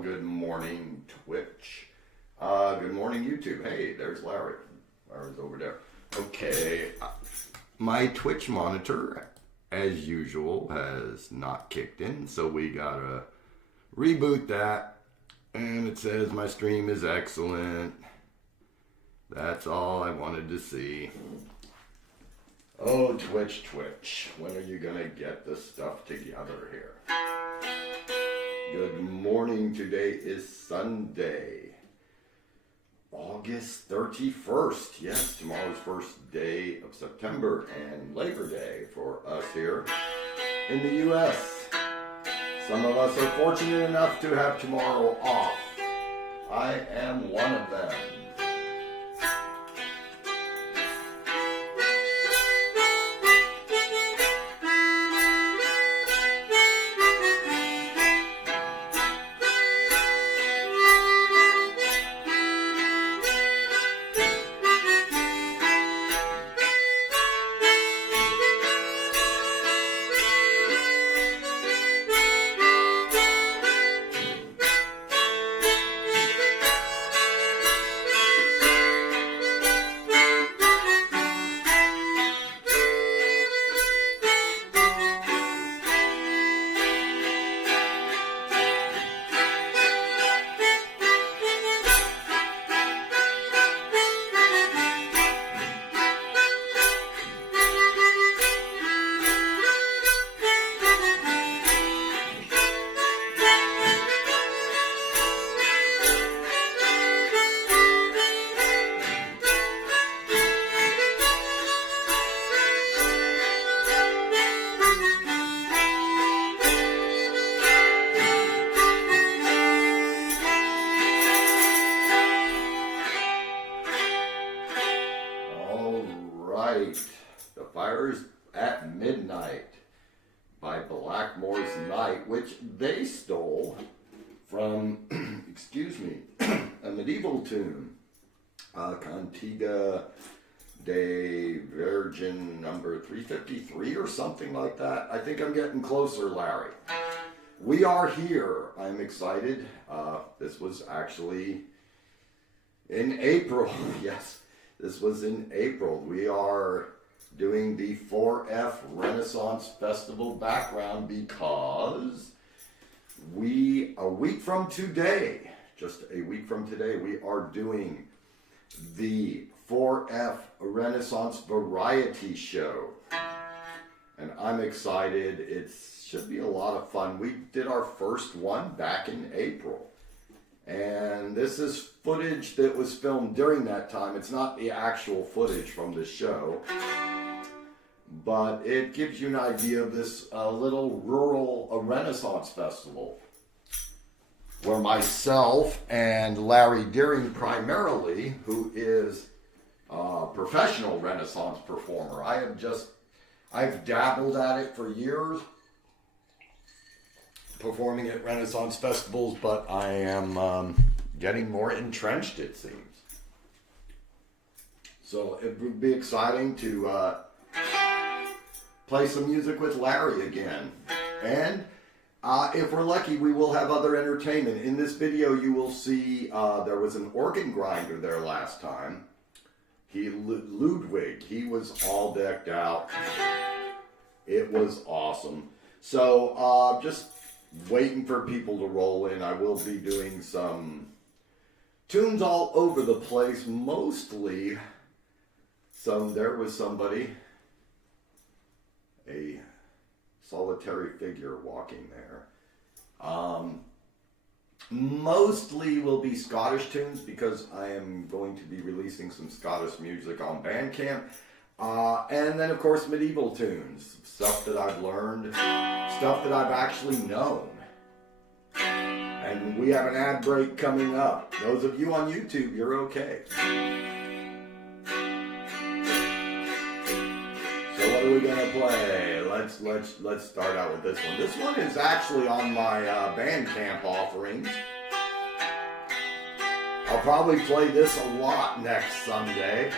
Well, good morning, Twitch. Good morning, YouTube. Hey, there's Larry. Larry's over there. Okay, my Twitch monitor, as usual, has not kicked in, so we gotta reboot that. And it says my stream is excellent. That's all I wanted to see. Oh, Twitch, when are you gonna get this stuff together here? Good morning. Today is Sunday, August 31st. Yes, tomorrow's first day of September and Labor Day for us here in the U.S. Some of us are fortunate enough to have tomorrow off. I am one of them. The Fires at Midnight by Blackmore's Night, which they stole from, excuse me, a medieval tune, Cantiga de Virgin number 353 or something like that. I think I'm getting closer, Larry. We are here. I'm excited. This was actually in April. Yes. This was in April. We are doing the 4F Renaissance Festival background because a week from today, just a week from today, we are doing the 4F Renaissance Variety Show. And I'm excited. It should be a lot of fun. We did our first one back in April. And this is footage that was filmed during that time. It's not the actual footage from the show, but it gives you an idea of this little rural Renaissance festival where myself and Larry Deering primarily, who is a professional Renaissance performer. I've dabbled at it for years, performing at Renaissance festivals, but I am getting more entrenched, it seems. So it would be exciting to play some music with Larry again. And if we're lucky, we will have other entertainment. In this video, you will see there was an organ grinder there last time. Ludwig, he was all decked out. It was awesome. So just waiting for people to roll in. I will be doing some tunes all over the place, mostly there was somebody, a solitary figure walking there. Mostly will be Scottish tunes because I am going to be releasing some Scottish music on Bandcamp. And then, of course, medieval tunes. Stuff that I've learned. Stuff that I've actually known. And we have an ad break coming up. Those of you on YouTube, you're okay. So what are we going to play? Let's start out with this one. This one is actually on my Bandcamp offerings. I'll probably play this a lot next Sunday.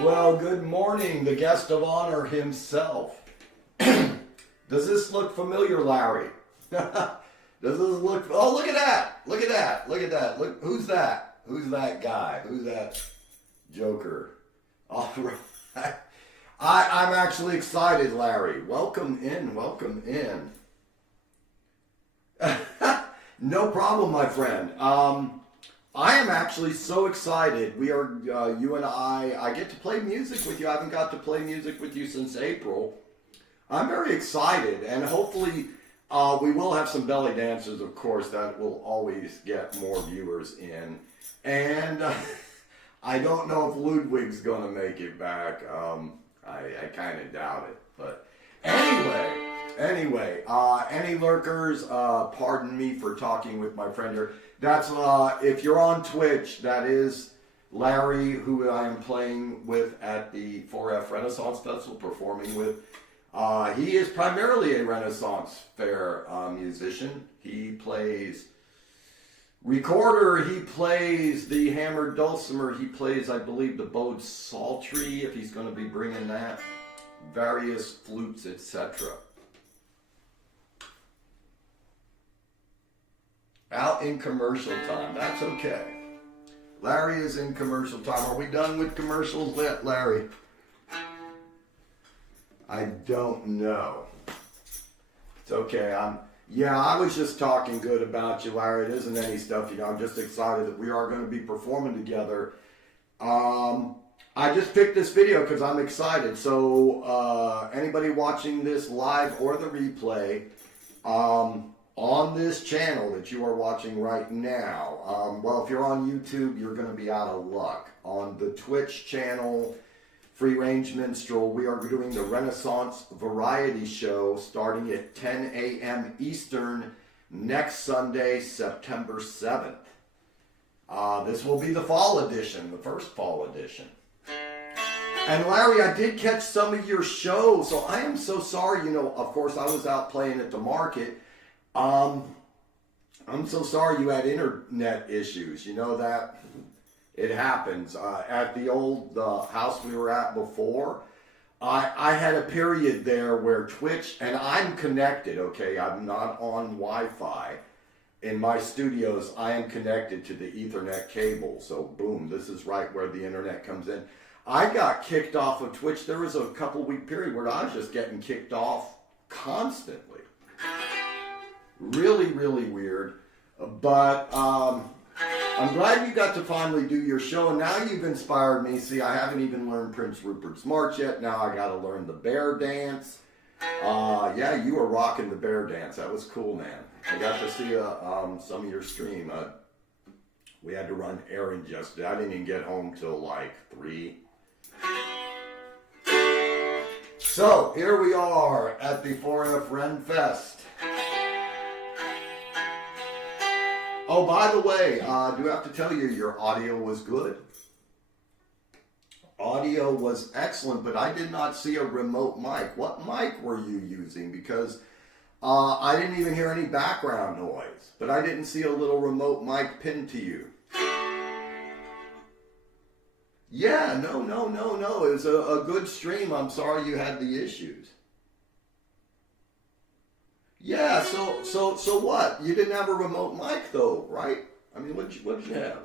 Well, good morning, the guest of honor himself. Does this look familiar, Larry? Does this look? Oh, look at that! Look at that! Look at that! Look, who's that? Who's that guy? Who's that joker? All right. I'm actually excited, Larry. Welcome in. Welcome in. No problem, my friend. I am actually so excited. We are, you and I get to play music with you. I haven't got to play music with you since April. I'm very excited, and hopefully we will have some belly dancers, of course. That will always get more viewers in. And I don't know if Ludwig's going to make it back. I kind of doubt it. But anyway, any lurkers, pardon me for talking with my friend here. That's, if you're on Twitch, that is Larry, who I am playing with at the 4F Renaissance Festival, performing with. He is primarily a Renaissance Fair musician. He plays recorder, he plays the hammered dulcimer, he plays, I believe, the bowed psaltery, if he's going to be bringing that, various flutes, etc. Out in commercial time. That's okay. Larry is in commercial time. Are we done with commercials yet, Larry? I don't know. It's okay. I was just talking good about you, Larry. It isn't any stuff, I'm just excited that we are going to be performing together. I just picked this video because I'm excited. So anybody watching this live or the replay, on this channel that you are watching right now, well, if you're on YouTube, you're going to be out of luck. On the Twitch channel, Free Range Minstrel, we are doing the Renaissance Variety Show starting at 10 a.m. Eastern next Sunday, September 7th. This will be the fall edition, the first fall edition. And Larry, I did catch some of your shows, so I am so sorry. Of course, I was out playing at the market. I'm so sorry you had internet issues. You know that it happens. At the old house we were at before, I had a period there where Twitch, and I'm connected, okay? I'm not on Wi-Fi. In my studios, I am connected to the Ethernet cable. So boom, this is right where the internet comes in. I got kicked off of Twitch. There was a couple-week period where I was just getting kicked off constantly. Really, really weird. But I'm glad you got to finally do your show. And now you've inspired me. See, I haven't even learned Prince Rupert's March yet. Now I got to learn the bear dance. Yeah, you were rocking the bear dance. That was cool, man. I got to see some of your stream. We had to run errands yesterday. I didn't even get home till like 3. So here we are at the 4F Ren Fest. Oh, by the way, do I have to tell you, your audio was good? Audio was excellent, but I did not see a remote mic. What mic were you using? Because I didn't even hear any background noise, but I didn't see a little remote mic pinned to you. Yeah, no. It was a good stream. I'm sorry you had the issues. Yeah, so what? You didn't have a remote mic though, right? I mean, what did you have?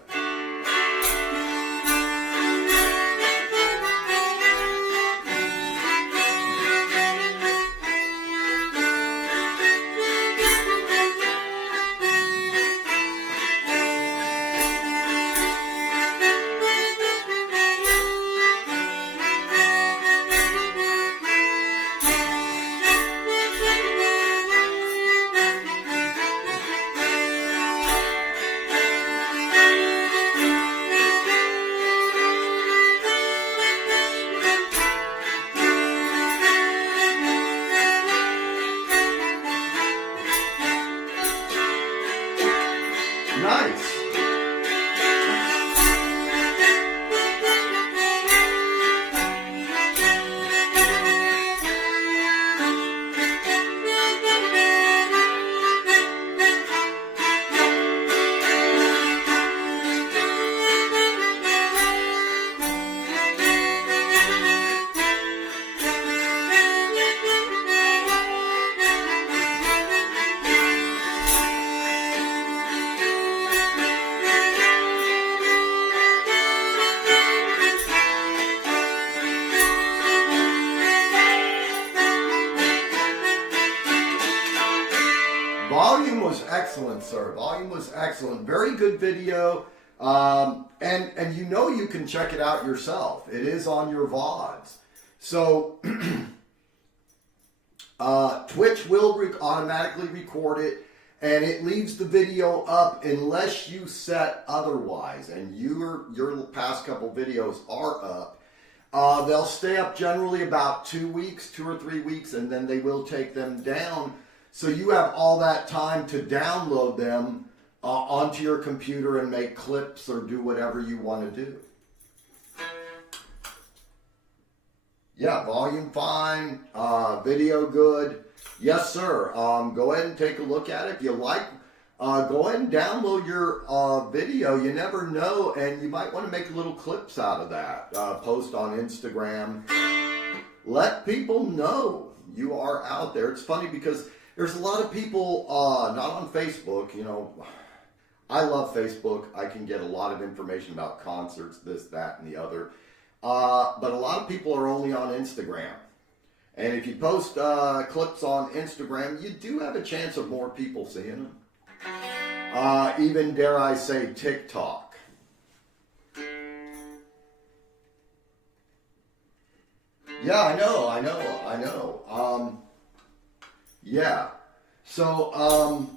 excellent, sir. Volume was excellent. Very good video. And you know you can check it out yourself. It is on your VODs. So Twitch will automatically record it, and it leaves the video up unless you set otherwise. And your past couple videos are up. They'll stay up generally about 2 weeks, 2 or 3 weeks, and then they will take them down. So you have all that time to download them onto your computer and make clips or do whatever you want to do. Yeah, volume fine, video good. Yes, sir. Go ahead and take a look at it. If you like, go ahead and download your video. You never know, and you might want to make little clips out of that. Post on Instagram. Let people know you are out there. It's funny because there's a lot of people not on Facebook. You know, I love Facebook. I can get a lot of information about concerts, this, that, and the other. But a lot of people are only on Instagram. And if you post clips on Instagram, you do have a chance of more people seeing them. Even, dare I say, TikTok. Yeah, I know. Yeah. So,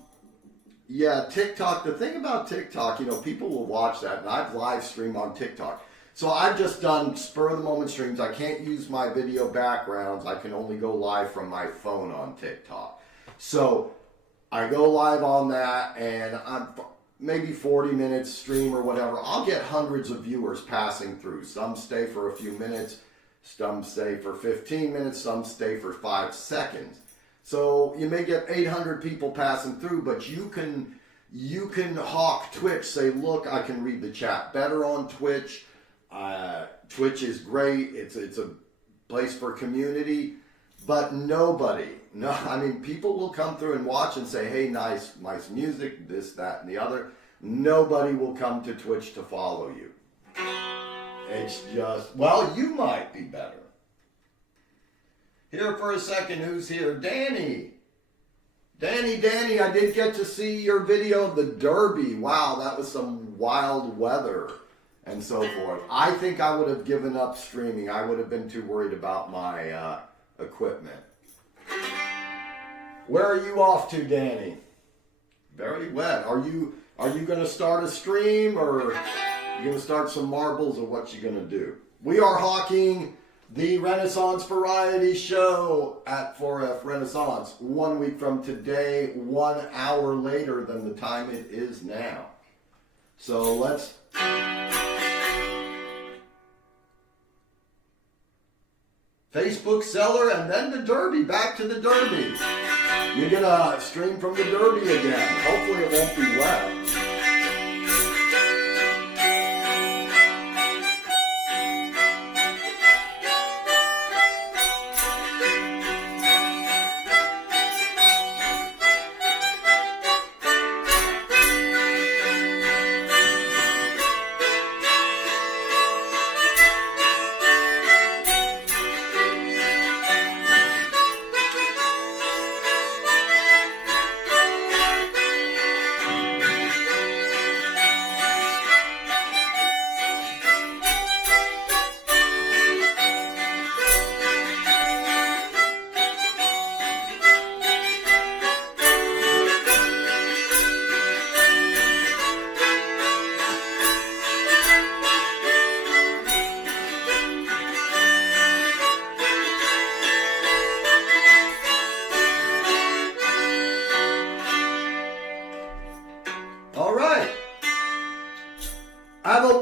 yeah, TikTok, the thing about TikTok, you know, people will watch that, and I've live streamed on TikTok. So I've just done spur of the moment streams. I can't use my video backgrounds. I can only go live from my phone on TikTok. So I go live on that, and I'm maybe 40 minutes stream or whatever. I'll get hundreds of viewers passing through. Some stay for a few minutes, some stay for 15 minutes, some stay for 5 seconds. So you may get 800 people passing through, but you can hawk Twitch, say, look, I can read the chat better on Twitch. Twitch is great. It's a place for community, but people will come through and watch and say, hey, nice music, this, that, and the other. Nobody will come to Twitch to follow you. It's just, well, you might be better. Here for a second, who's here? Danny, I did get to see your video of the Derby. Wow, that was some wild weather and so forth. I think I would have given up streaming. I would have been too worried about my equipment. Where are you off to, Danny? Very wet. Are you going to start a stream, or are you going to start some marbles, or what you going to do? We are hawking the Renaissance Variety Show at 4F Renaissance 1 week from today, 1 hour later than the time it is now. So let's... Facebook seller, and then the Derby. Back to the Derby. You're gonna stream from the Derby again. Hopefully it won't be wet.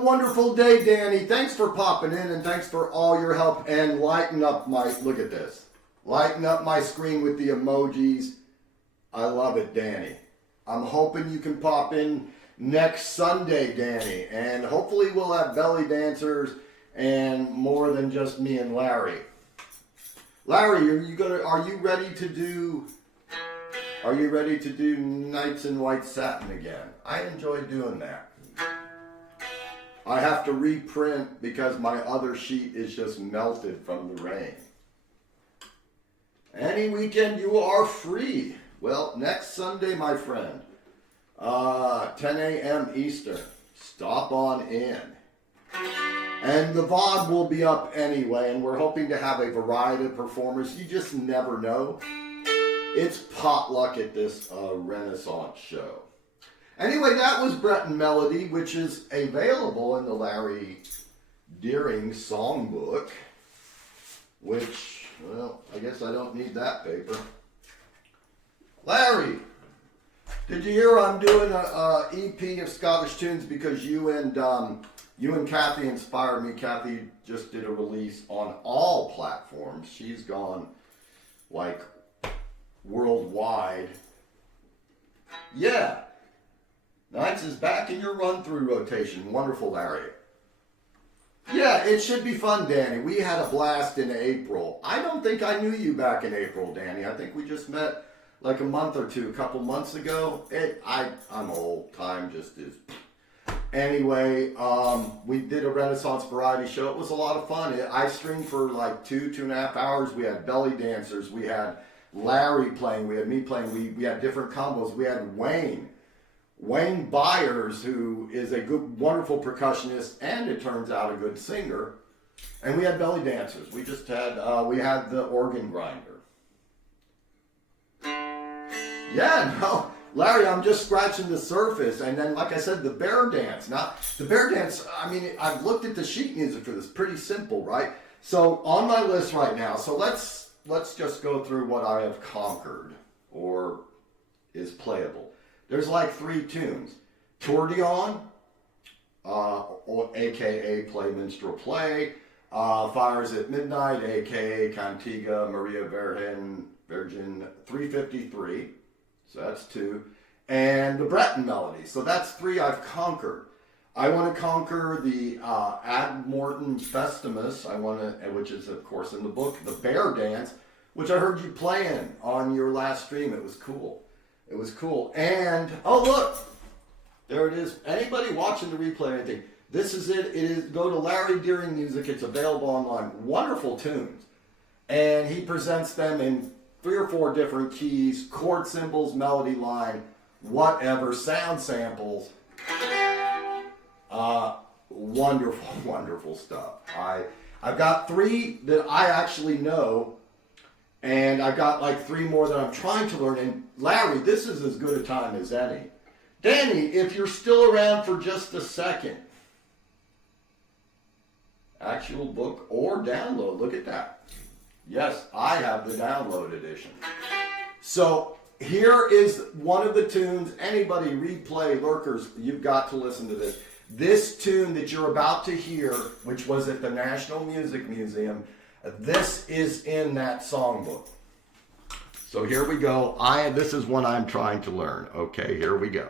Wonderful day, Danny. Thanks for popping in, and thanks for all your help and lighten up my, look at this. Lighten up my screen with the emojis. I love it, Danny. I'm hoping you can pop in next Sunday, Danny, and hopefully we'll have belly dancers and more than just me and Larry. Larry, are you ready to do Nights in White Satin again? I enjoy doing that. I have to reprint because my other sheet is just melted from the rain. Any weekend you are free. Well, next Sunday, my friend, 10 a.m. Eastern. Stop on in. And the VOD will be up anyway, and we're hoping to have a variety of performers. You just never know. It's potluck at this Renaissance show. Anyway, that was Breton Melody, which is available in the Larry Deering songbook, which, well, I guess I don't need that paper. Larry, did you hear I'm doing a EP of Scottish tunes because you and Kathy inspired me. Kathy just did a release on all platforms. She's gone like worldwide. Yeah. Nights is back in your run-through rotation. Wonderful, Larry. Yeah, it should be fun, Danny. We had a blast in April. I don't think I knew you back in April, Danny. I think we just met like a month or two, a couple months ago. I'm old. Time just is. Anyway, we did a Renaissance variety show. It was a lot of fun. I streamed for like 2.5 hours. We had belly dancers. We had Larry playing. We had me playing. We had different combos. We had Wayne Byers, who is a good, wonderful percussionist, and it turns out a good singer. And we had belly dancers. We just had, we had the organ grinder. Yeah, no, Larry, I'm just scratching the surface. And then, like I said, the bear dance. Now, the bear dance, I mean, I've looked at the sheet music for this. Pretty simple, right? So, on my list right now, so let's just go through what I have conquered or is playable. There's like 3 tunes. Tourdion, or AKA Play Minstrel Play. Fires at Midnight, AKA Cantiga Maria Virgin 353. So that's 2. And the Breton Melody. So that's 3 I've conquered. I want to conquer the Ad Mortem Festimus, which is, of course, in the book, the Bear Dance, which I heard you playing on your last stream. It was cool. It was cool. And, oh, look, there it is. Anybody watching the replay or anything, this is it. It is, go to Larry Deering Music. It's available online. Wonderful tunes. And he presents them in 3 or 4 different keys, chord symbols, melody line, whatever, sound samples. Wonderful, wonderful stuff. I've got 3 that I actually know, and I've got like 3 more that I'm trying to learn. And Larry, this is as good a time as any. Danny, if you're still around for just a second, actual book or download, look at that. Yes, I have the download edition. So here is one of the tunes. Anybody, replay, lurkers, you've got to listen to this. This tune that you're about to hear, which was at the National Music Museum, this is in that songbook. So here we go. This is one I'm trying to learn. Okay, here we go.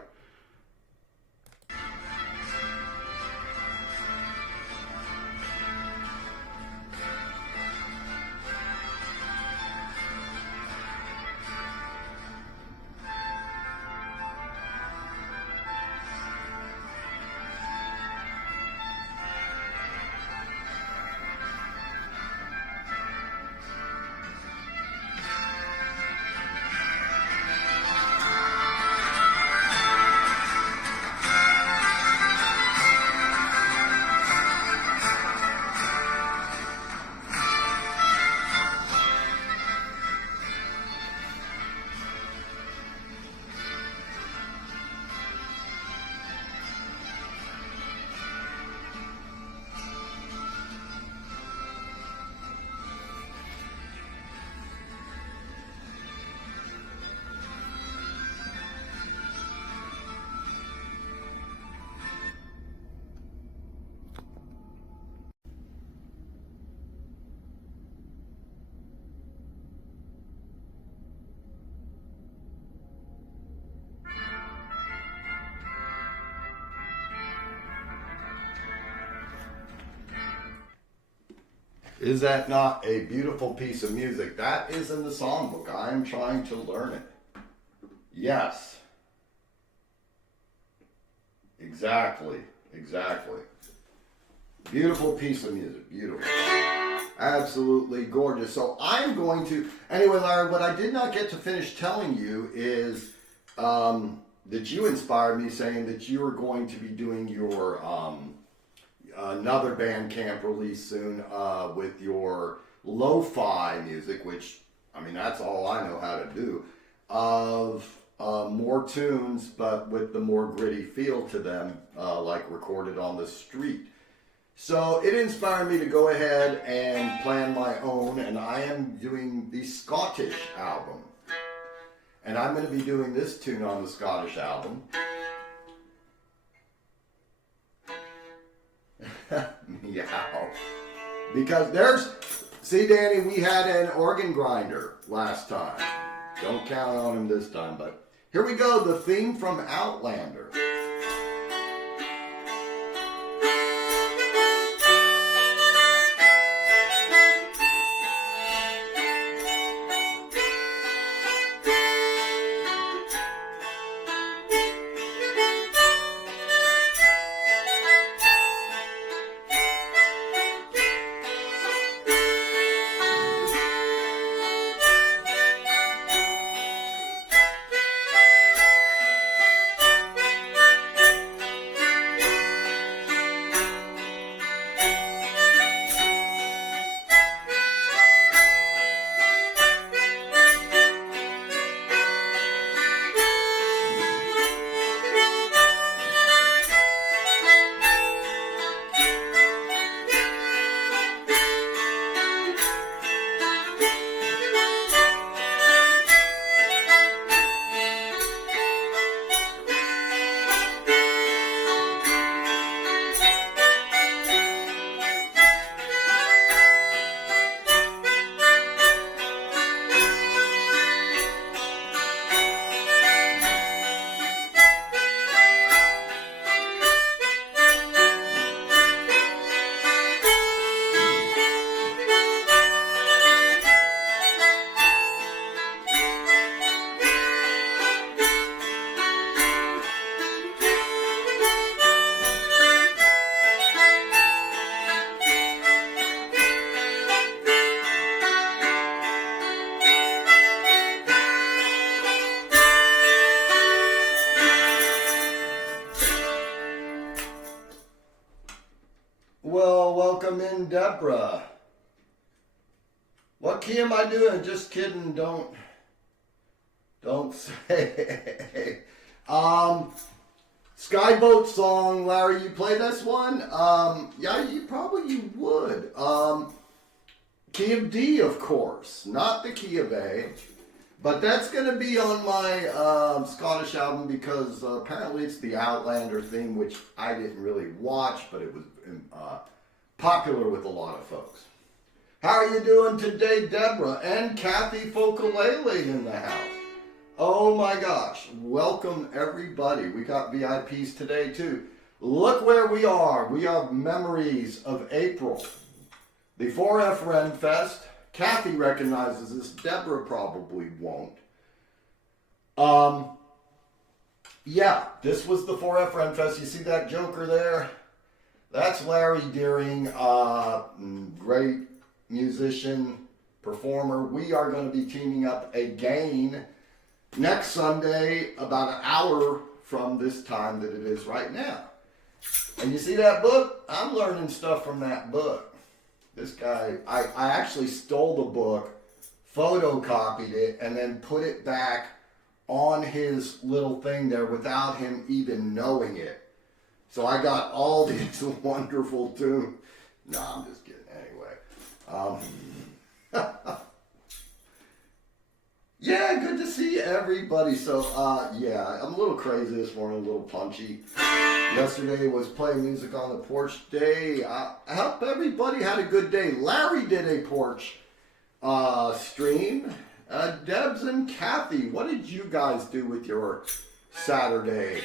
Is that not a beautiful piece of music? That is in the songbook. I am trying to learn it. Yes. Exactly. Exactly. Beautiful piece of music. Beautiful. Absolutely gorgeous. So I'm going to... Anyway, Larry, what I did not get to finish telling you is that you inspired me, saying that you were going to be doing your another Bandcamp release soon with your lo-fi music, which, I mean, that's all I know how to do, of more tunes, but with the more gritty feel to them, like recorded on the street. So it inspired me to go ahead and plan my own, and I am doing the Scottish album. And I'm going to be doing this tune on the Scottish album. Meow. Because see, Danny, we had an organ grinder last time. Don't count on him this time, but here we go, the theme from Outlander. Well, welcome in, Deborah. What key am I doing? Just kidding. Don't say. Skyboat song, Larry. You play this one? Yeah, you would. Key of D, of course, not the key of A. But that's going to be on my Scottish album because apparently it's the Outlander theme, which I didn't really watch, but it was popular with a lot of folks. How are you doing today, Deborah? And Kathy Fokalele in the house. Oh my gosh. Welcome, everybody. We got VIPs today, too. Look where we are. We have memories of April. The 4F Ren Fest. Kathy recognizes this. Deborah probably won't. Yeah, this was the 4F Ren Fest. You see that joker there? That's Larry Deering, great musician, performer. We are going to be teaming up again next Sunday, about an hour from this time that it is right now. And you see that book? I'm learning stuff from that book. This guy, I actually stole the book, photocopied it, and then put it back on his little thing there without him even knowing it. So I got all these wonderful tunes. No, I'm just kidding. Anyway. Yeah, good to see everybody. So, yeah, I'm a little crazy this morning, a little punchy. Yesterday was Play Music on the Porch Day. I hope everybody had a good day. Larry did a porch stream. Debs and Kathy, what did you guys do with your Saturday?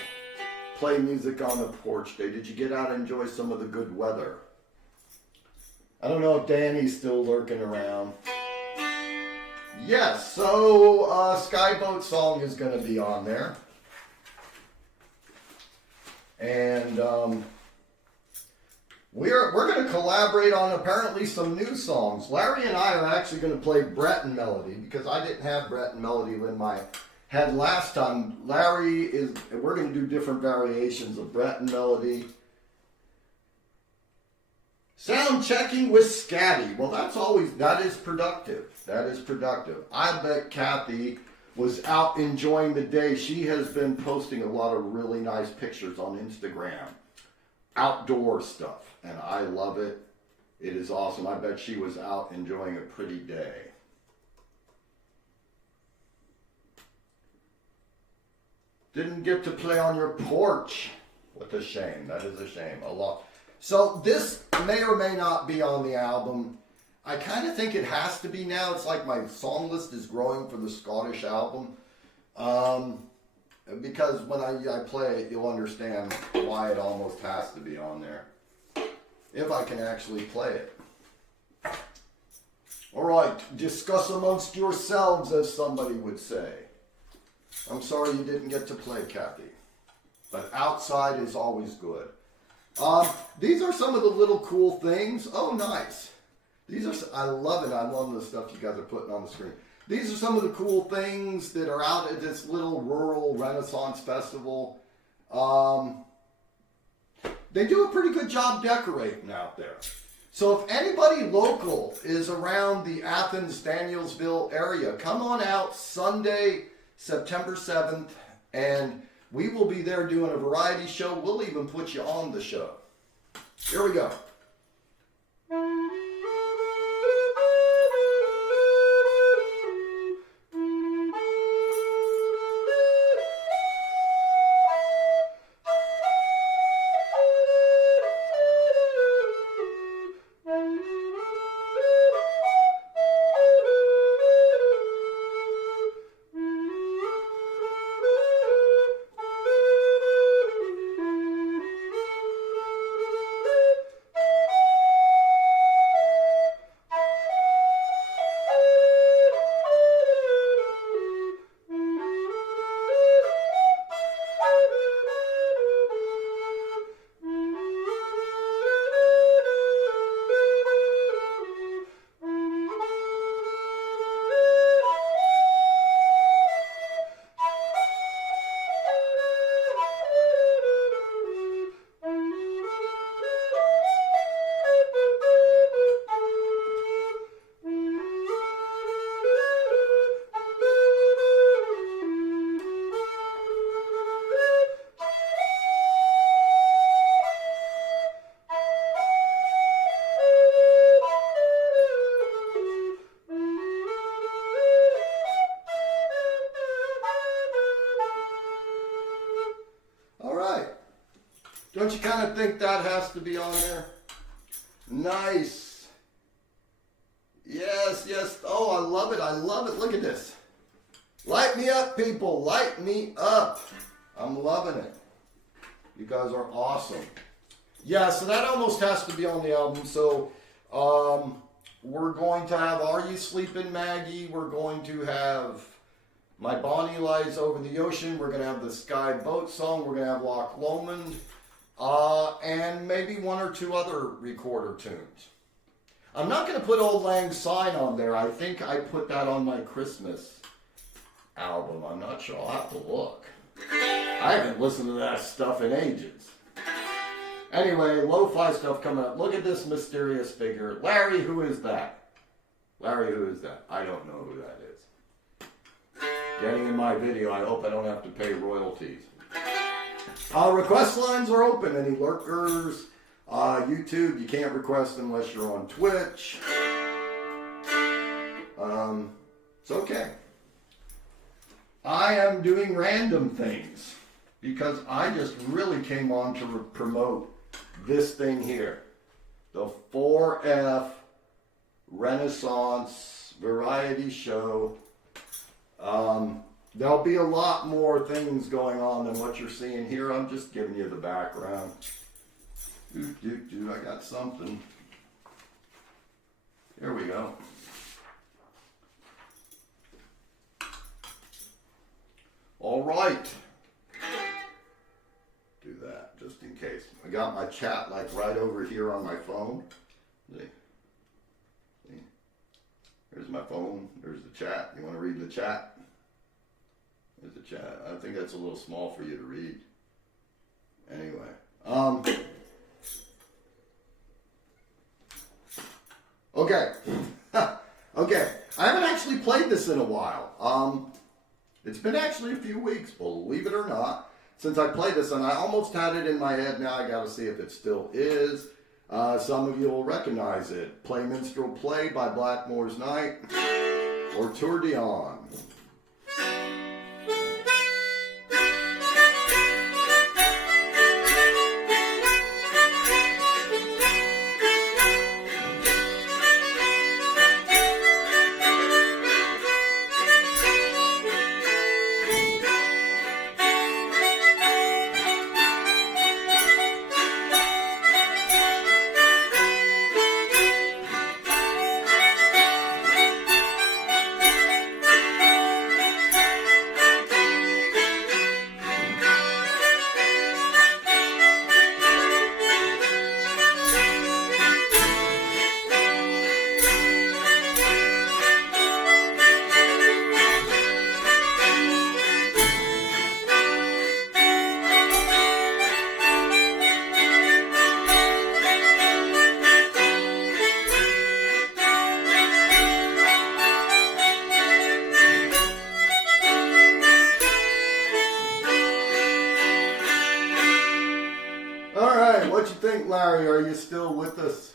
Play Music on the Porch Day. Did you get out and enjoy some of the good weather? I don't know if Danny's still lurking around. Yes, so Skyboat song is going to be on there. And we're going to collaborate on apparently some new songs. Larry and I are actually going to play Brett and Melody because I didn't have Brett and Melody in my had last time. Larry is, we're going to do different variations of Brett and Melody. Sound checking with Scatty. Well, that is productive. That is productive. I bet Kathy was out enjoying the day. She has been posting a lot of really nice pictures on Instagram. Outdoor stuff. And I love it. It is awesome. I bet she was out enjoying a pretty day. Didn't get to play on your porch. What a shame. That is a shame. A lot. So this may or may not be on the album. I kind of think it has to be now. It's like my song list is growing for the Scottish album. Because when I play it, you'll understand why it almost has to be on there. If I can actually play it. All right, discuss amongst yourselves, as somebody would say. I'm sorry you didn't get to play, Kathy. But outside is always good. These are some of the little cool things. Oh, nice. I love it. I love the stuff you guys are putting on the screen. These are some of the cool things that are out at this little rural Renaissance festival. They do a pretty good job decorating out there. So if anybody local is around the Athens, Danielsville area, come on out Sunday, September 7th, and we will be there doing a variety show. We'll even put you on the show. Here we go. Don't you kind of think that has to be on there? Nice. Yes, yes. Oh, I love it. I love it. Look at this. Light me up, people. Light me up. I'm loving it. You guys are awesome. Yeah, so that almost has to be on the album. So we're going to have Are You Sleeping, Maggie? We're going to have My Bonnie Lies Over the Ocean. We're going to have the Sky Boat Song. We're going to have Loch Lomond. And maybe one or two other recorder tunes. I'm not going to put Old Lang Syne on there. I think I put that on my Christmas album. I'm not sure. I'll have to look. I haven't listened to that stuff in ages. Anyway, lo-fi stuff coming up. Look at this mysterious figure. Larry, who is that? Larry, who is that? I don't know who that is. Getting in my video, I hope I don't have to pay royalties. Request lines are open. Any lurkers? YouTube, you can't request unless you're on Twitch. It's okay. I am doing random things because I just really came on to promote this thing here. The 4F Renaissance Variety Show. There'll be a lot more things going on than what you're seeing here. I'm just giving you the background. I got something. Here we go. All right. Do that just in case. I got my chat like right over here on my phone. See? There's my phone. There's the chat. You want to read the chat? There's a chat. I think that's a little small for you to read. Anyway. Okay. Okay. I haven't actually played this in a while. It's been actually a few weeks, believe it or not, since I played this, and I almost had it in my head. Now I got to see if it still is. Some of you will recognize it. Play Minstrel Play by Blackmore's Night or Tour Dion. What you think, Larry? Are you still with us?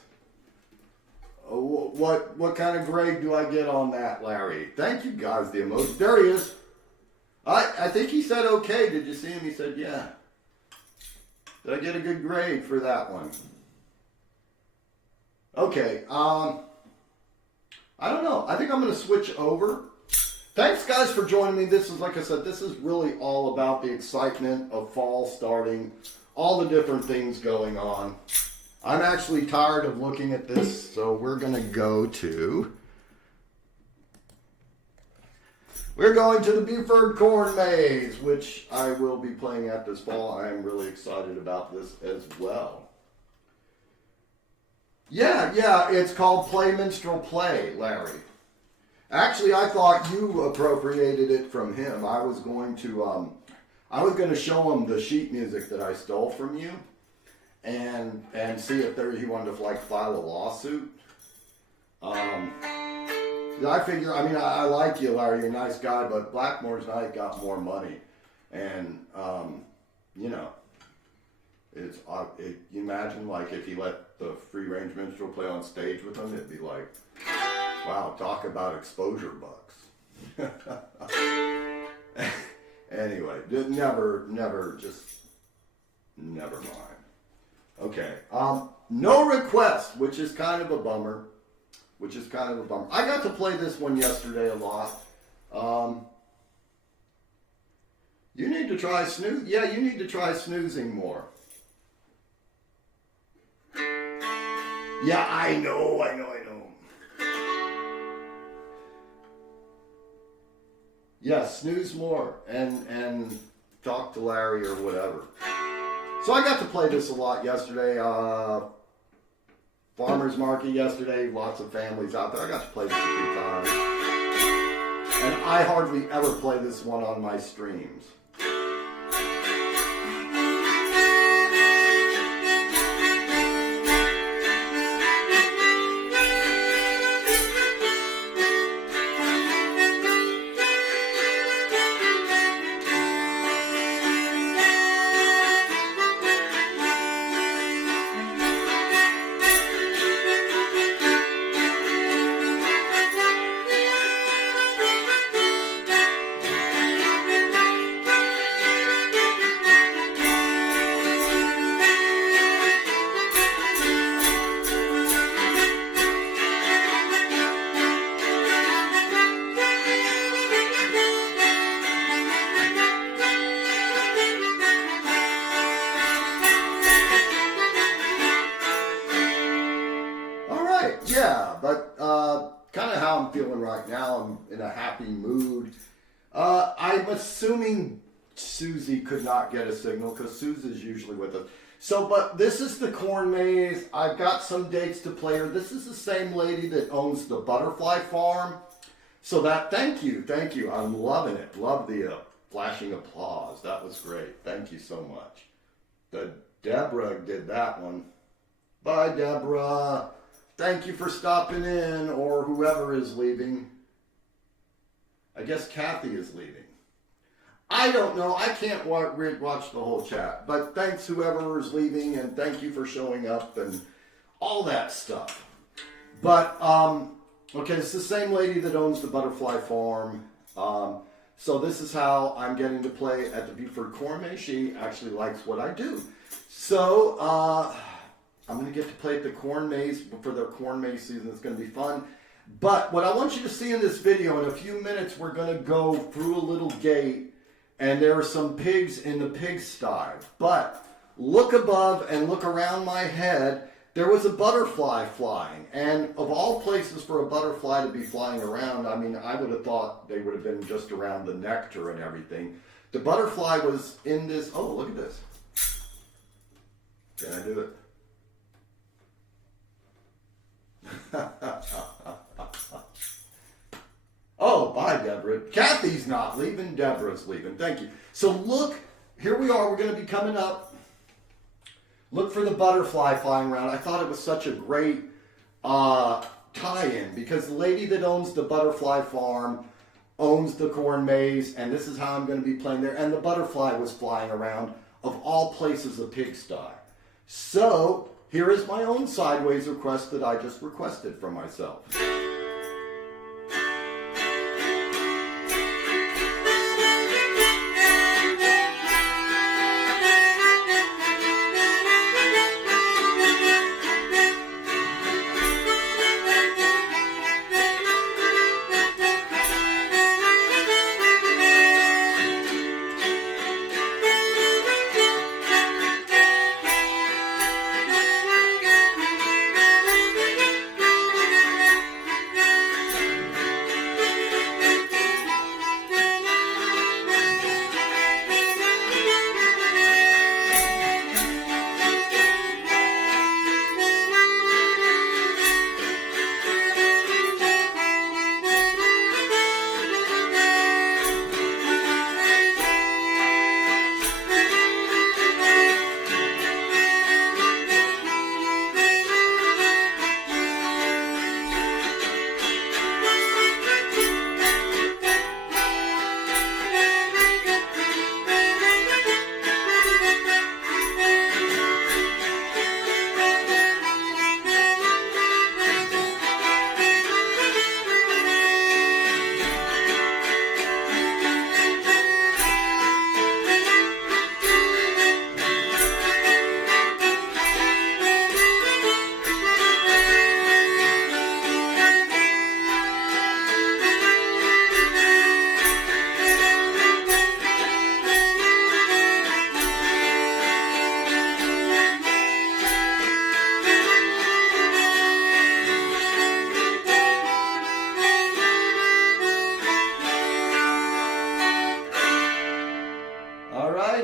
What kind of grade do I get on that, Larry? Thank you, guys. The emoji. There he is. I think he said okay. Did you see him? He said yeah. Did I get a good grade for that one? Okay. I don't know. I think I'm going to switch over. Thanks, guys, for joining me. This is, like I said, this is really all about the excitement of fall starting. All the different things going on. I'm actually tired of looking at this, so we're going to go to the Buford Corn Maze, which I will be playing at this fall. I am really excited about this as well. Yeah, it's called Play Minstrel Play, Larry. Actually, I thought you appropriated it from him. I was going to show him the sheet music that I stole from you, and see if he wanted to file a lawsuit. I figure, I like you, Larry. You're a nice guy, but Blackmore's Night got more money, and you imagine if he let the free range minstrel play on stage with him, it'd be like, wow, talk about exposure bucks. Anyway, never mind. Okay. No request, which is kind of a bummer. I got to play this one yesterday a lot. You need to try snooze. Yeah, you need to try snoozing more. Yeah, I know. Yeah, snooze more and talk to Larry or whatever. So I got to play this a lot yesterday. Farmers market yesterday, lots of families out there. I got to play this a few times. And I hardly ever play this one on my streams. Yeah, but kind of how I'm feeling right now. I'm in a happy mood. I'm assuming Susie could not get a signal because Susie's usually with us. So, but this is the Corn Maze. I've got some dates to play her. This is the same lady that owns the Butterfly Farm. So thank you. I'm loving it. Love the flashing applause. That was great. Thank you so much. Deborah did that one. Bye, Deborah. Thank you for stopping in, or whoever is leaving. I guess Kathy is leaving. I don't know. I can't watch the whole chat. But thanks whoever is leaving, and thank you for showing up and all that stuff. But, okay, it's the same lady that owns the Butterfly Farm. So this is how I'm getting to play at the Beaufort Corn Maze. She actually likes what I do. So, I'm going to get to play at the Corn Maze for their Corn Maze season. It's going to be fun. But what I want you to see in this video, in a few minutes, we're going to go through a little gate, and there are some pigs in the pigsty. But look above and look around my head. There was a butterfly flying. And of all places for a butterfly to be flying around, I mean, I would have thought they would have been just around the nectar and everything. The butterfly was in this. Oh, look at this. Can I do it? Oh, bye, Deborah. Kathy's not leaving. Deborah's leaving. Thank you. So look, here we are. We're going to be coming up. Look for the butterfly flying around. I thought it was such a great tie-in because the lady that owns the Butterfly Farm owns the Corn Maze, and this is how I'm going to be playing there. And the butterfly was flying around, of all places, a pigsty. So here is my own sideways request that I just requested from myself.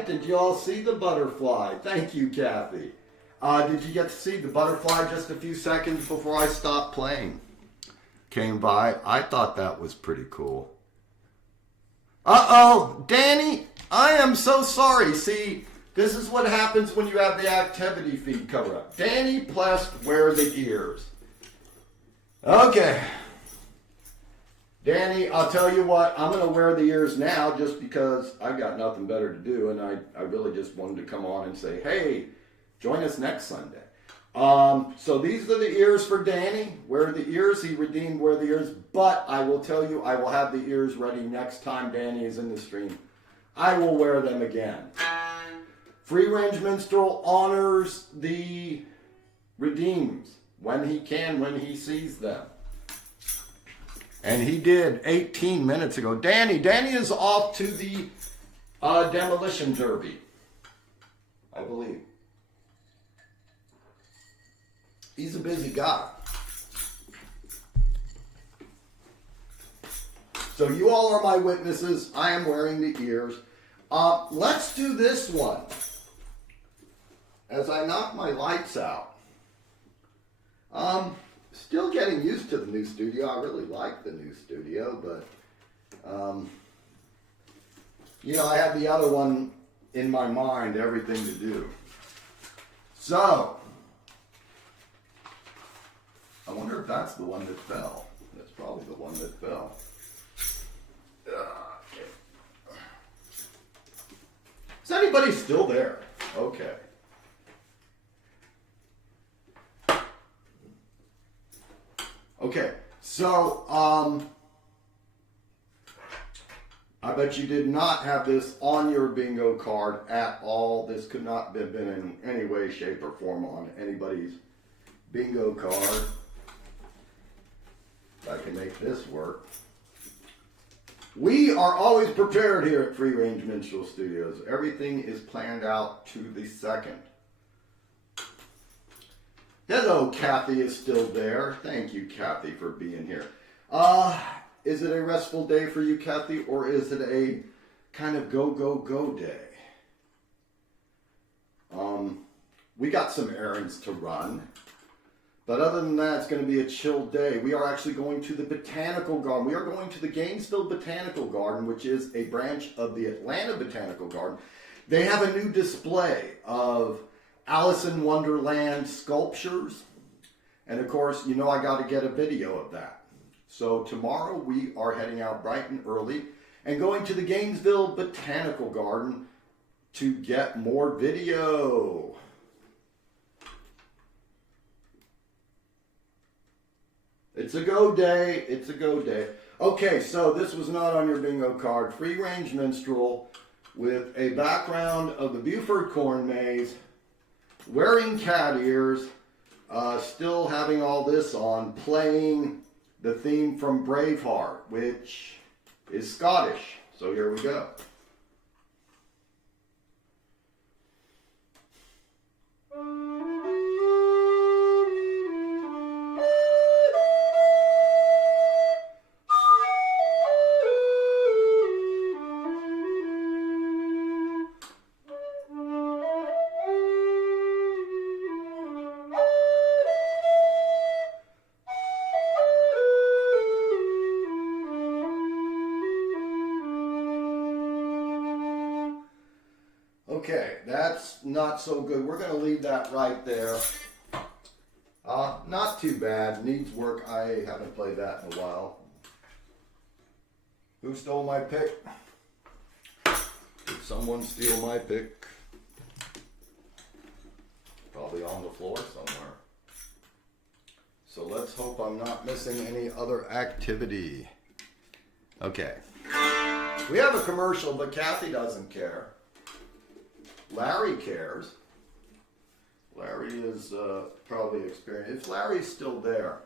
Did you all see the butterfly? Thank you, Kathy. Did you get to see the butterfly just a few seconds before I stopped playing? Came by. I thought that was pretty cool. Uh-oh, Danny, I am so sorry. See, this is what happens when you have the activity feed cover up. Danny Plest, wear the ears. Okay. Danny, I'll tell you what, I'm going to wear the ears now just because I've got nothing better to do, and I really just wanted to come on and say, hey, join us next Sunday. So these are the ears for Danny. Wear the ears. He redeemed wear the ears, but I will tell you, I will have the ears ready next time Danny is in the stream. I will wear them again. Free Range Minstrel honors the redeems when he can, when he sees them. And he did 18 minutes ago. Danny is off to the demolition derby, I believe. He's a busy guy. So you all are my witnesses. I am wearing the ears. Let's do this one. As I knock my lights out. Still getting used to the new studio. I really like the new studio, but You know, I had the other one in my mind, everything to do. So, I wonder if that's the one that fell. That's probably the one that fell. Is anybody still there? Okay. Okay, so, I bet you did not have this on your bingo card at all. This could not have been in any way, shape, or form on anybody's bingo card. If I can make this work. We are always prepared here at Free Range Minstrel Studios. Everything is planned out to the second. Hello, Kathy is still there. Thank you, Kathy, for being here. Is it a restful day for you, Kathy, or is it a kind of go, go, go day? We got some errands to run. But other than that, it's going to be a chill day. We are actually going to the Botanical Garden. We are going to the Gainesville Botanical Garden, which is a branch of the Atlanta Botanical Garden. They have a new display of Alice in Wonderland sculptures. And of course, you know I got to get a video of that. So tomorrow we are heading out bright and early and going to the Gainesville Botanical Garden to get more video. It's a go day. It's a go day. Okay, so this was not on your bingo card. Free Range Minstrel with a background of the Buford Corn Maze, wearing cat ears, still having all this on, playing the theme from Braveheart, which is Scottish. So here we go. Okay, that's not so good. We're going to leave that right there. Not too bad. Needs work. I haven't played that in a while. Who stole my pick? Did someone steal my pick? Probably on the floor somewhere. So let's hope I'm not missing any other activity. Okay. We have a commercial, but Kathy doesn't care. Larry cares. Larry is probably experienced. If Larry's still there.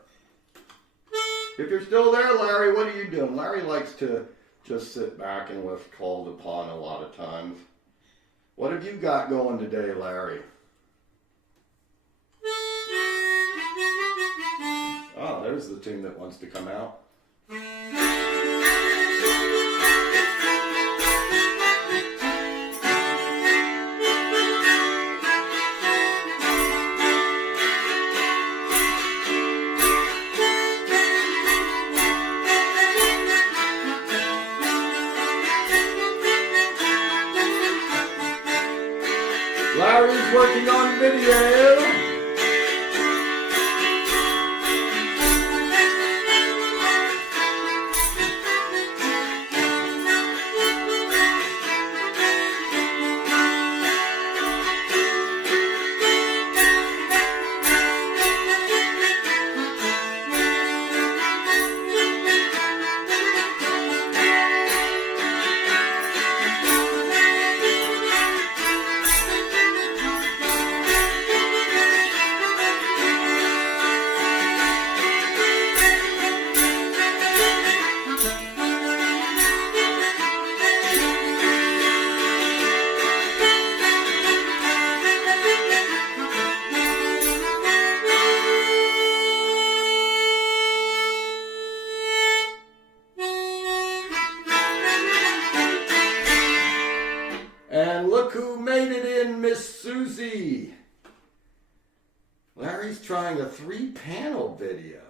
If you're still there, Larry, what are you doing? Larry likes to just sit back and was called upon a lot of times. What have you got going today, Larry? Oh, there's the tune that wants to come out. Larry's working on video. And look who made it in, Miss Susie. Larry's trying a 3-panel video.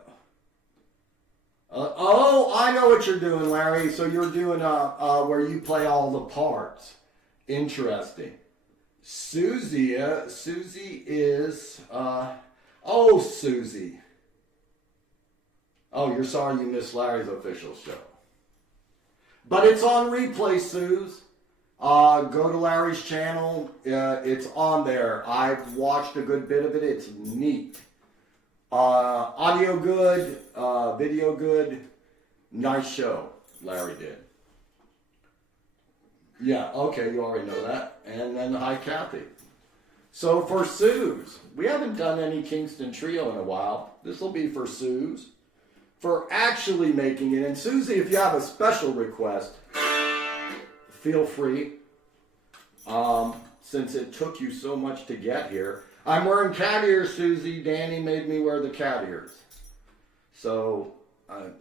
Oh, I know what you're doing, Larry. So you're doing where you play all the parts. Interesting. Susie is oh, Susie. Oh, you're sorry you missed Larry's official show. But it's on replay, Suze. Go to Larry's channel. It's on there. I've watched a good bit of it. It's neat. Audio good, video good. Nice show Larry did. Yeah, okay, you already know that. And then hi, Kathy. So for Suze, we haven't done any Kingston Trio in a while. This will be for Suze. For actually making it. And Susie, if you have a special request, feel free. Since it took you so much to get here. I'm wearing cat ears, Susie. Danny made me wear the cat ears. So,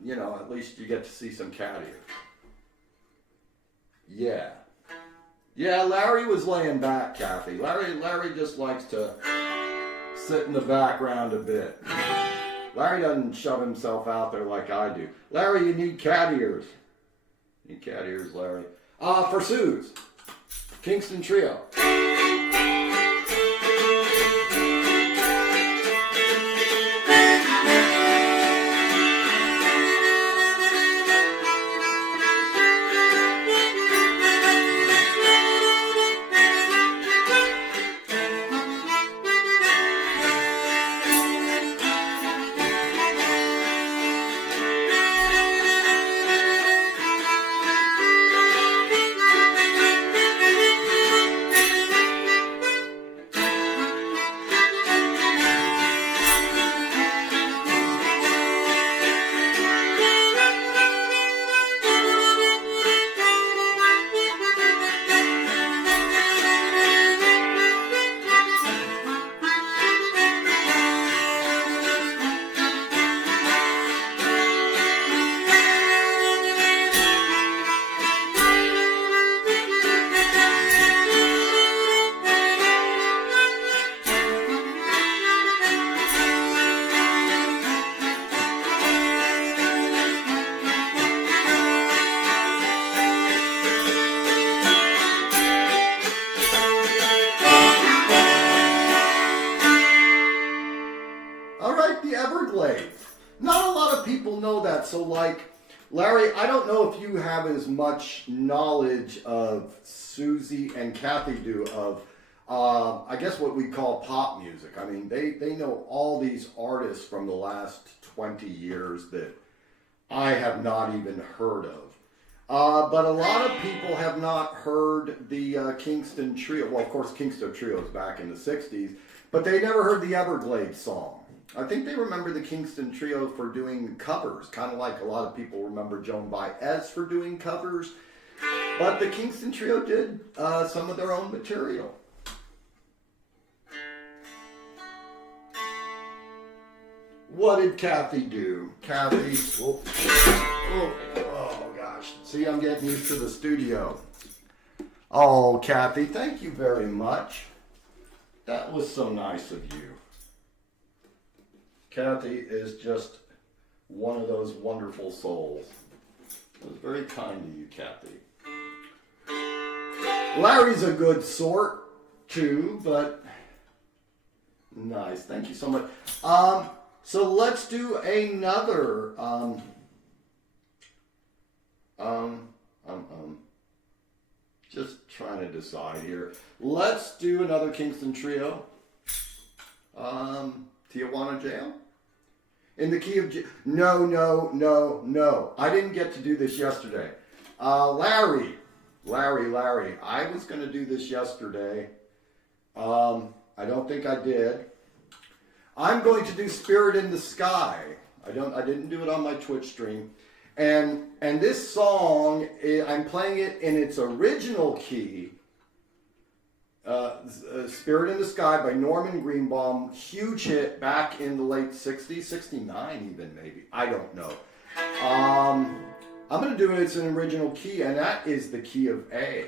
you know, at least you get to see some cat ears. Yeah. Yeah, Larry was laying back, Kathy. Larry just likes to sit in the background a bit. Larry doesn't shove himself out there like I do. Larry, you need cat ears. You need cat ears, Larry. For Suze, Kingston Trio. Not a lot of people know that. So like, Larry, I don't know if you have as much knowledge of Susie and Kathy do of, I guess what we call pop music. I mean, they know all these artists from the last 20 years that I have not even heard of. But a lot of people have not heard the Kingston Trio. Well, of course, Kingston Trio is back in the 60s, but they never heard the Everglades song. I think they remember the Kingston Trio for doing covers, kind of like a lot of people remember Joan Baez for doing covers. But the Kingston Trio did some of their own material. What did Kathy do? Kathy, oh gosh. See, I'm getting used to the studio. Oh, Kathy, thank you very much. That was so nice of you. Kathy is just one of those wonderful souls. It was very kind of you, Kathy. Larry's a good sort, too, but nice. Thank you so much. So let's do another, just trying to decide here. Let's do another Kingston Trio. Tijuana Jam? In the key of G. No. I didn't get to do this yesterday. Larry. I was going to do this yesterday. I don't think I did. I'm going to do Spirit in the Sky. I didn't do it on my Twitch stream. And this song, I'm playing it in its original key. Spirit in the Sky by Norman Greenbaum. Huge hit back in the late 60s, 69 even maybe. I don't know. I'm going to do it, it's an original key, and that is the key of A.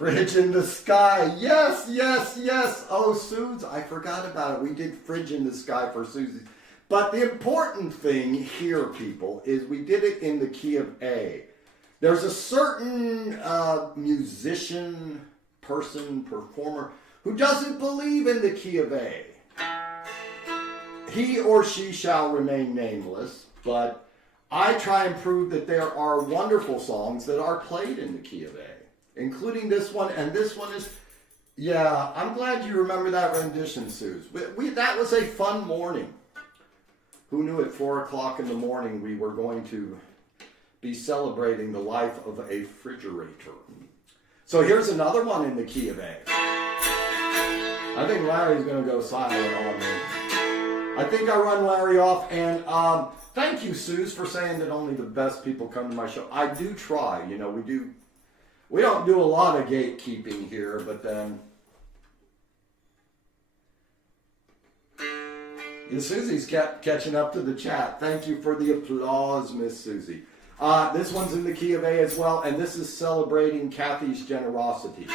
Fridge in the Sky. Yes, yes, yes. Oh, Suze, I forgot about it. We did Fridge in the Sky for Susie. But the important thing here, people, is we did it in the key of A. There's a certain musician, person, performer who doesn't believe in the key of A. He or she shall remain nameless, but I try and prove that there are wonderful songs that are played in the key of A, including this one, and this one is, yeah, I'm glad you remember that rendition, Suze. That was a fun morning. Who knew at 4 o'clock in the morning we were going to be celebrating the life of a refrigerator. So here's another one in the key of A. I think Larry's going to go silent on me. I think I run Larry off, and thank you, Suze, for saying that only the best people come to my show. I do try, you know, we don't do a lot of gatekeeping here, but then Susie's catching up to the chat. Thank you for the applause, Miss Susie. This one's in the key of A as well, and this is celebrating Kathy's generosity,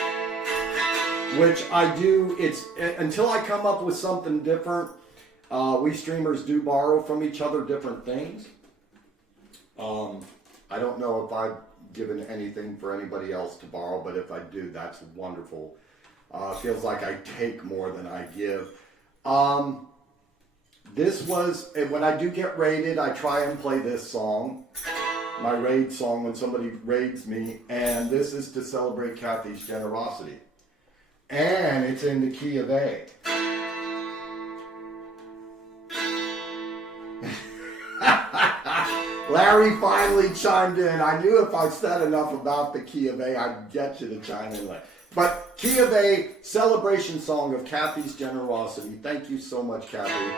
which I do. It's until I come up with something different. We streamers do borrow from each other different things. I don't know if I've given anything for anybody else to borrow, but if I do, that's wonderful. Feels like I take more than I give. This was, when I do get raided, I try and play this song, my raid song when somebody raids me, and this is to celebrate Kathy's generosity. And it's in the key of A. Larry finally chimed in. I knew if I said enough about the key of A, I'd get you to chime in. But key of A, celebration song of Kathy's generosity. Thank you so much, Kathy.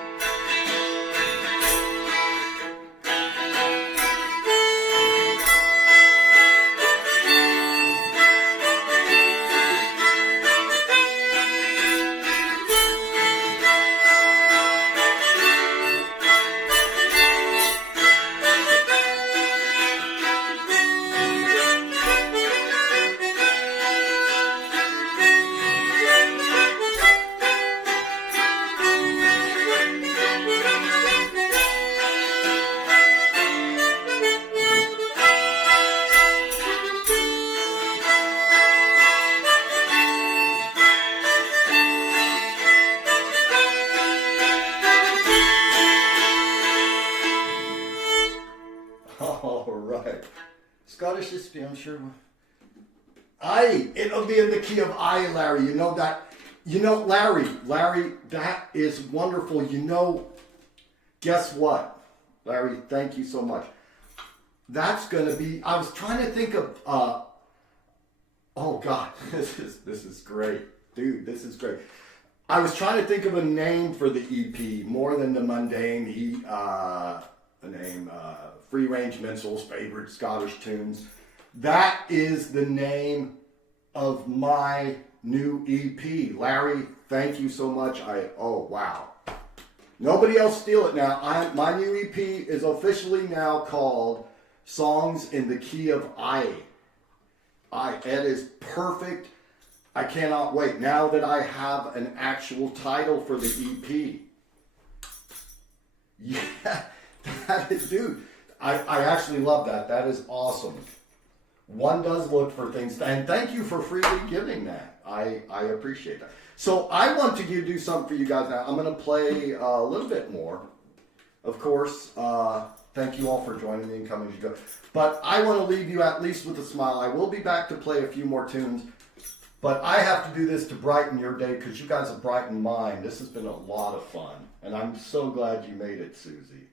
Scottish history, I'm sure. It'll be in the key of I, Larry. You know that. You know, Larry, that is wonderful. You know, guess what? Larry, thank you so much. That's going to be, I was trying to think of, oh God, this is great. Dude, this is great. I was trying to think of a name for the EP, more than the mundane name, Free Range Minstrel's favorite Scottish tunes. That is the name of my new EP. Larry, thank you so much. Oh wow. Nobody else steal it now. My new EP is officially now called Songs in the Key of I. It is perfect. I cannot wait now that I have an actual title for the EP. Yeah, that is, dude. I actually love that. That is awesome. One does look for things, and thank you for freely giving that. I appreciate that. So I want to do something for you guys now. I'm going to play a little bit more. Of course, thank you all for joining me and coming as you go. But I want to leave you at least with a smile. I will be back to play a few more tunes. But I have to do this to brighten your day because you guys have brightened mine. This has been a lot of fun. And I'm so glad you made it, Susie.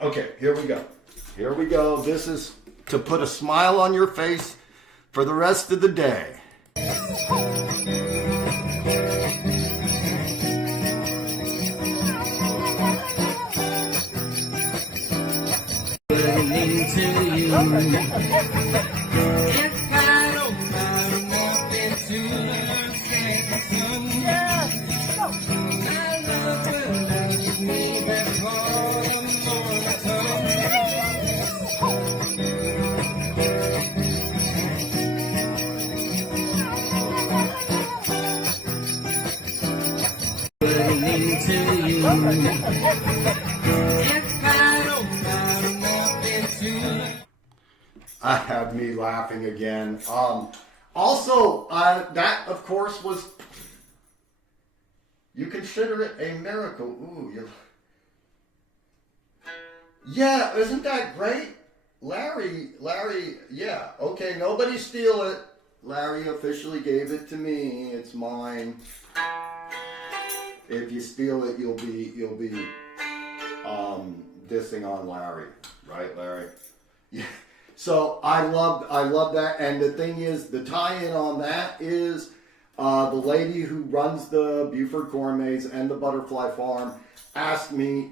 Okay, here we go. Here we go. This is to put a smile on your face for the rest of the day. nothing to you. It's kind of nothing to you. I have me laughing again. Also, that of course was. You consider it a miracle. Ooh, yeah, isn't that great? Larry, yeah. Okay, nobody steal it. Larry officially gave it to me. It's mine. If you steal it, you'll be dissing on Larry, right, Larry? Yeah. So I love that. And the thing is, the tie-in on that is the lady who runs the Buford Gourmets and the Butterfly Farm asked me,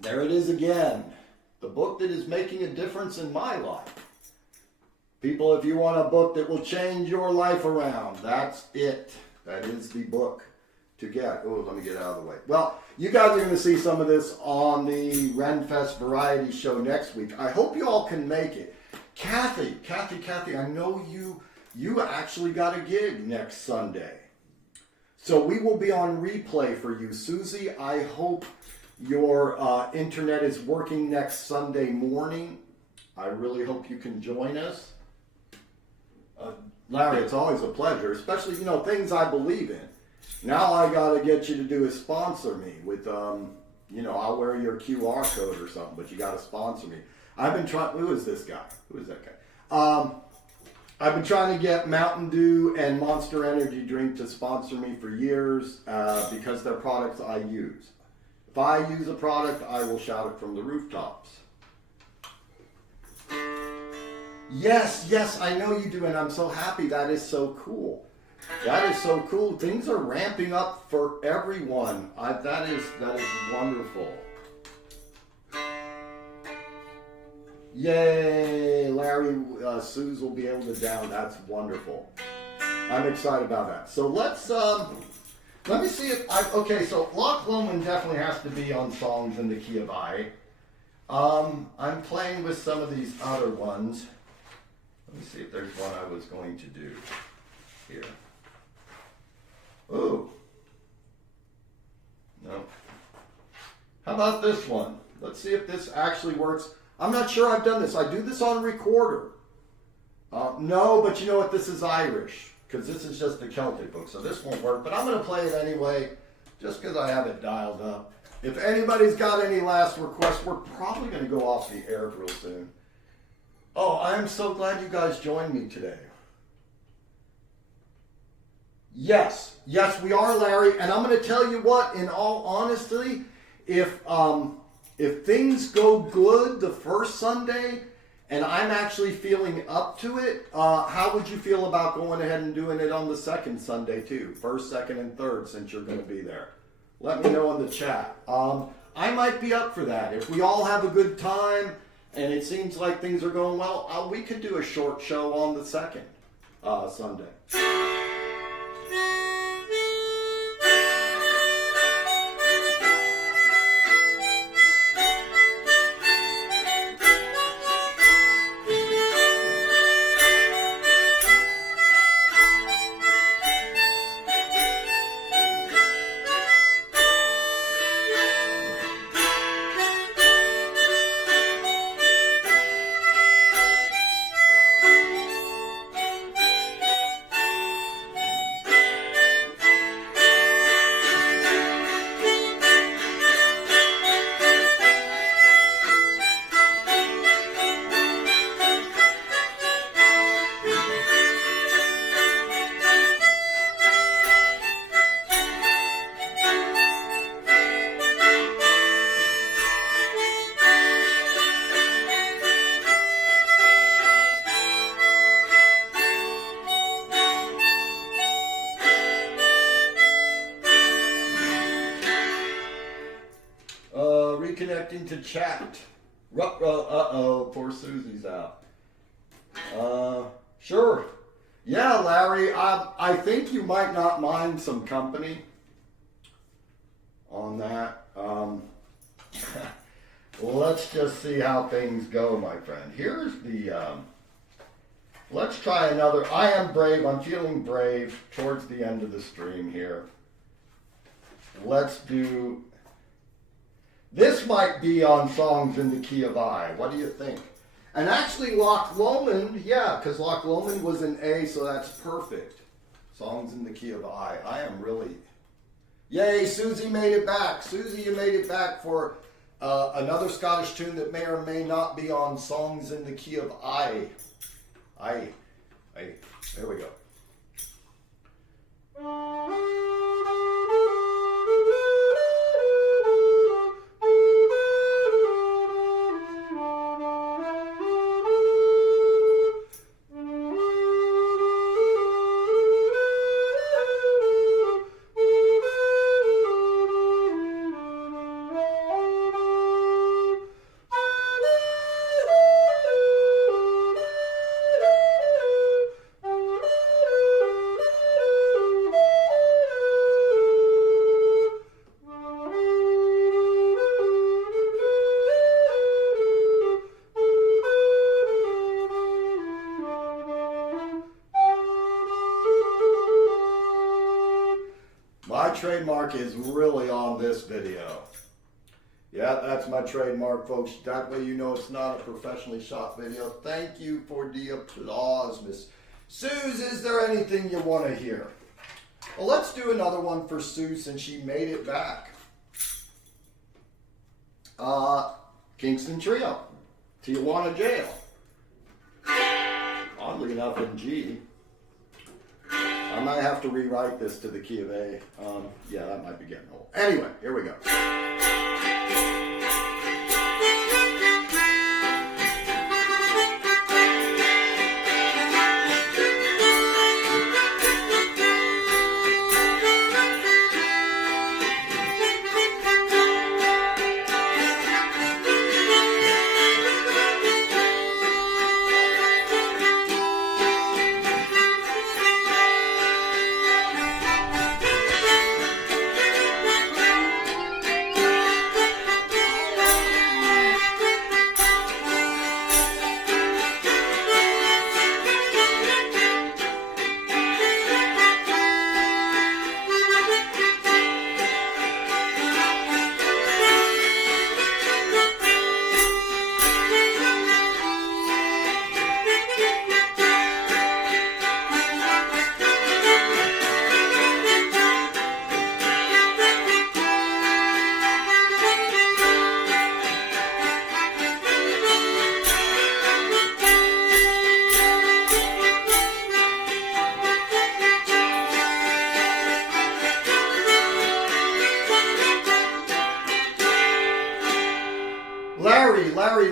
there it is again, the book that is making a difference in my life. People, if you want a book that will change your life around, that's it. That is the book to get. Oh, let me get out of the way. Well, you guys are going to see some of this on the Renfest Variety Show next week. I hope you all can make it. Kathy, I know you actually got a gig next Sunday. So we will be on replay for you. Susie, I hope your internet is working next Sunday morning. I really hope you can join us. Larry, it's always a pleasure, especially, things I believe in. Now I got to get you to do is sponsor me with, I'll wear your QR code or something, but you got to sponsor me. I've been trying, who is this guy? Who is that guy? I've been trying to get Mountain Dew and Monster Energy drink to sponsor me for years because they're products I use. If I use a product, I will shout it from the rooftops. Yes, I know you do, and I'm so happy. That is so cool. That is so cool. Things are ramping up for everyone. That is wonderful. Yay, Larry, Suze will be able to down. That's wonderful. I'm excited about that. So let me see if okay, so Loch Lomond definitely has to be on songs in the key of I. I'm playing with some of these other ones. Let me see if there's one I was going to do here. Oh. No. How about this one? Let's see if this actually works. I'm not sure I've done this. I do this on recorder. No, but you know what? This is Irish, because this is just the Celtic book, so this won't work. But I'm going to play it anyway, just because I have it dialed up. If anybody's got any last requests, we're probably going to go off the air real soon. Oh, I am so glad you guys joined me today. Yes, we are, Larry. And I'm going to tell you what, in all honesty, if things go good the first Sunday and I'm actually feeling up to it, how would you feel about going ahead and doing it on the second Sunday too? First, second, and third, since you're going to be there. Let me know in the chat. I might be up for that. If we all have a good time and it seems like things are going well, we could do a short show on the second Sunday. Reconnecting to chat. Uh-oh, poor Susie's out. Sure. Yeah, Larry, I think you might not mind some company on that. Let's just see how things go, my friend. Here's the, let's try another. I am brave. I'm feeling brave towards the end of the stream here. let's do. This might be on Songs in the Key of I. What do you think? And actually, Loch Lomond, yeah, because Loch Lomond was in A, so that's perfect. Songs in the Key of I. I am really. Yay, Susie made it back. Susie, you made it back for another Scottish tune that may or may not be on Songs in the Key of I. There we go. My trademark is really on this video. Yeah, that's my trademark, folks. That way you know it's not a professionally shot video. Thank you for the applause, Miss Suze. Is there anything you want to hear? Well, let's do another one for Sue since she made it back. Kingston Trio, Tijuana Jail. Oddly enough in G. I might have to rewrite this to the key of A. Yeah, that might be getting old. Anyway, here we go.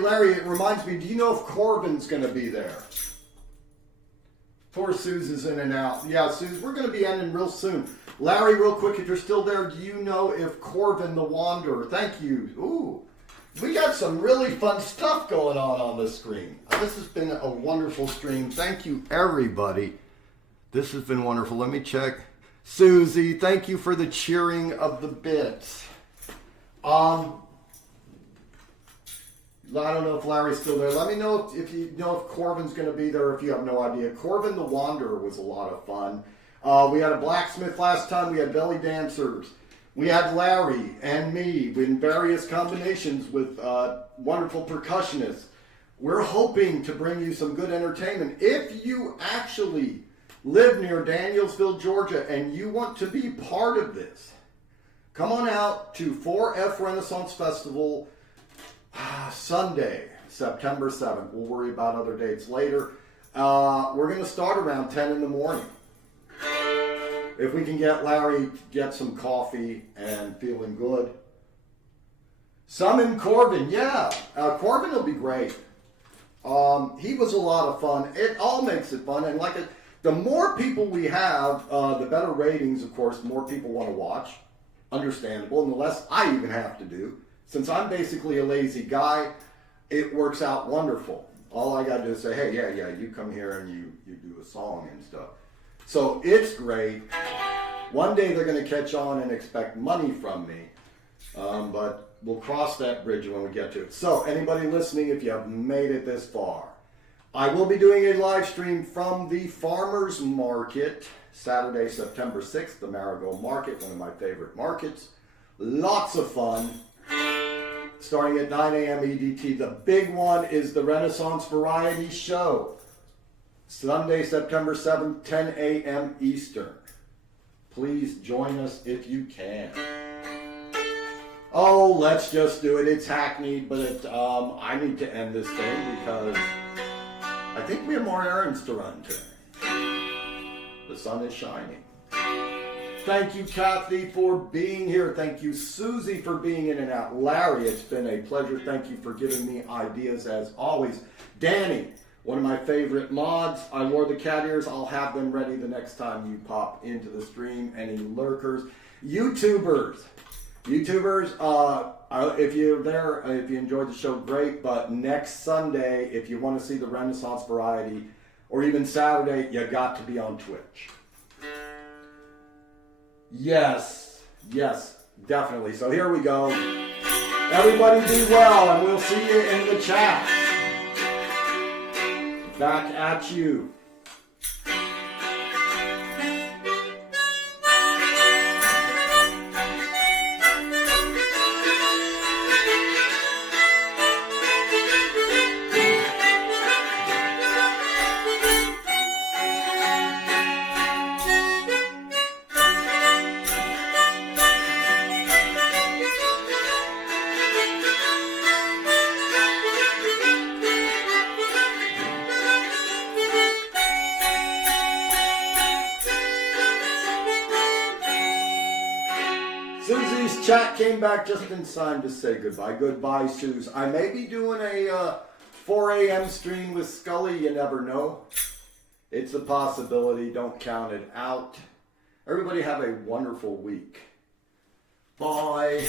Larry, it reminds me, do you know if Corbin's going to be there? Poor Suze is in and out. Yeah, Suze, we're going to be ending real soon. Larry, real quick, if you're still there, do you know if Corbin the Wanderer, thank you. Ooh, we got some really fun stuff going on the screen. This has been a wonderful stream. Thank you, everybody. This has been wonderful. Let me check. Susie, thank you for the cheering of the bits. I don't know if Larry's still there. Let me know if you know if Corbin's going to be there, if you have no idea. Corbin the Wanderer was a lot of fun. We had a blacksmith last time. We had belly dancers. We had Larry and me in various combinations with wonderful percussionists. We're hoping to bring you some good entertainment. If you actually live near Danielsville, Georgia, and you want to be part of this, come on out to 4F Renaissance Festival Sunday, September 7th. We'll worry about other dates later. We're going to start around 10 in the morning. If we can get Larry, get some coffee and feeling good. Summon Corbin, yeah. Corbin will be great. He was a lot of fun. It all makes it fun. And the more people we have, the better ratings, of course, the more people want to watch. Understandable. And the less I even have to do. Since I'm basically a lazy guy, it works out wonderful. All I got to do is say, hey, yeah, you come here and you do a song and stuff. So it's great. One day they're going to catch on and expect money from me. But we'll cross that bridge when we get to it. So anybody listening, if you have made it this far, I will be doing a live stream from the Farmers Market, Saturday, September 6th, the Marigold Market, one of my favorite markets. Lots of fun. Starting at 9 a.m. EDT. The big one is the Renaissance Variety Show. Sunday, September 7th, 10 a.m. Eastern. Please join us if you can. Oh, let's just do it. It's hackneyed, but I need to end this thing because I think we have more errands to run today. The sun is shining. Thank you, Kathy, for being here. Thank you, Susie, for being in and out. Larry, it's been a pleasure. Thank you for giving me ideas as always. Danny, one of my favorite mods. I wore the cat ears. I'll have them ready the next time you pop into the stream. Any lurkers. YouTubers, if you're there, if you enjoyed the show, great. But next Sunday, if you want to see the Renaissance Variety, or even Saturday, you got to be on Twitch. Yes, definitely. So here we go. Everybody be well, and we'll see you in the chat. Back at you. Susie's chat came back just in time to say goodbye. Goodbye, Suze. I may be doing a 4 a.m. stream with Scully. You never know. It's a possibility. Don't count it out. Everybody have a wonderful week. Bye.